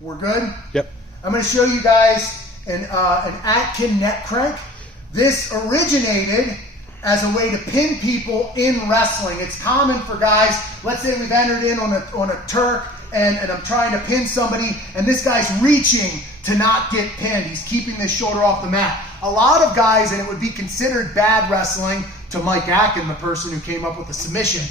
We're good? Yep. I'm going to show you guys an Atkin Neck Crank. This originated as a way to pin people in wrestling. It's common for guys, let's say we've entered in on a Turk and I'm trying to pin somebody and this guy's reaching to not get pinned. He's keeping his shoulder off the mat. A lot of guys, and it would be considered bad wrestling to Mike Atkin, the person who came up with the submission,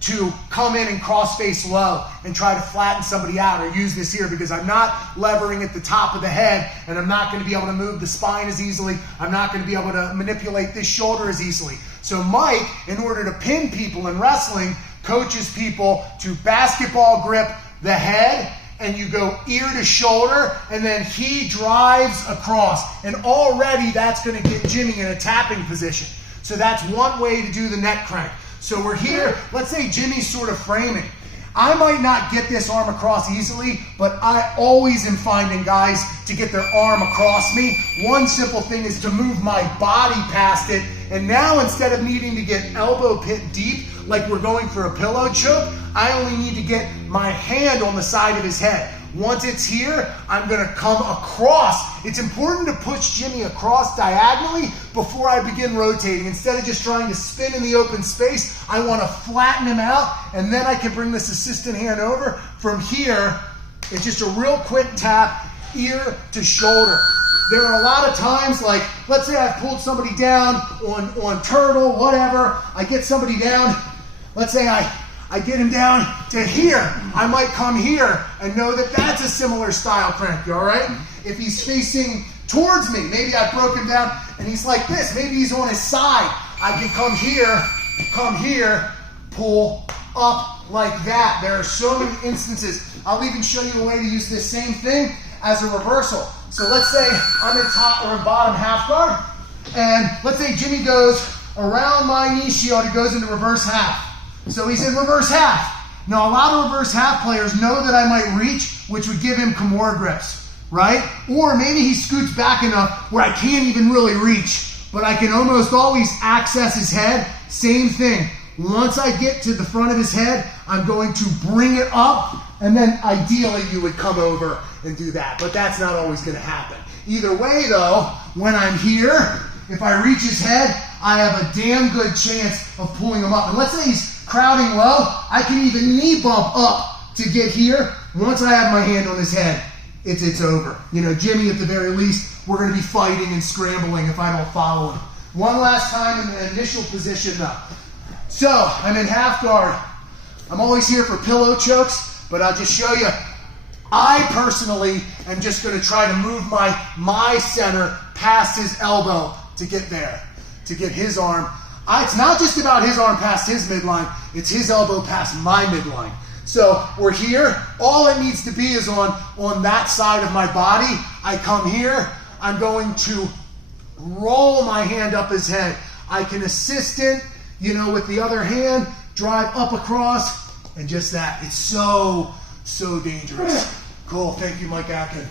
to come in and cross face low and try to flatten somebody out, or use this here because I'm not levering at the top of the head and I'm not going to be able to move the spine as easily. I'm not going to be able to manipulate this shoulder as easily. So Mike, in order to pin people in wrestling, coaches people to basketball grip the head and you go ear to shoulder and then he drives across. And already that's going to get Jimmy in a tapping position. So that's one way to do the neck crank. So we're here, let's say Jimmy's sort of framing. I might not get this arm across easily, but I always am finding guys to get their arm across me. One simple thing is to move my body past it. And now instead of needing to get elbow pit deep, like we're going for a pillow choke, I only need to get my hand on the side of his head. Once it's here, I'm going to come across. It's important to push Jimmy across diagonally before I begin rotating. Instead of just trying to spin in the open space, I want to flatten him out, and then I can bring this assistant hand over. From here, it's just a real quick tap, ear to shoulder. There are a lot of times, like, let's say I've pulled somebody down on turtle, whatever. I get somebody down. Let's say I get him down to here. I might come here and know that that's a similar style crank, all right? If he's facing towards me, maybe I've broken down and he's like this. Maybe he's on his side. I can come here, pull up like that. There are so many instances. I'll even show you a way to use this same thing as a reversal. So let's say I'm in top or in bottom half guard, and let's say Jimmy goes around my knee shield, he goes into reverse half. So he's in reverse half. Now a lot of reverse half players know that I might reach, which would give him Kimura grips, right? Or maybe he scoots back enough where I can't even really reach, but I can almost always access his head. Same thing. Once I get to the front of his head, I'm going to bring it up, and then ideally you would come over and do that, but that's not always going to happen. Either way though, when I'm here, if I reach his head, I have a damn good chance of pulling him up. And let's say he's crowding low, I can even knee bump up to get here. Once I have my hand on his head, it's over. You know, Jimmy, at the very least, we're going to be fighting and scrambling if I don't follow him. One last time in the initial position though. So, I'm in half guard. I'm always here for pillow chokes, but I'll just show you. I personally am just going to try to move my center past his elbow to get there, to get his arm. It's not just about his arm past his midline, it's his elbow past my midline. So we're here. All it needs to be is on that side of my body. I come here. I'm going to roll my hand up his head. I can assistant, you know, with the other hand, drive up across, and just that. It's so dangerous. Cool. Thank you, Mike Atkin.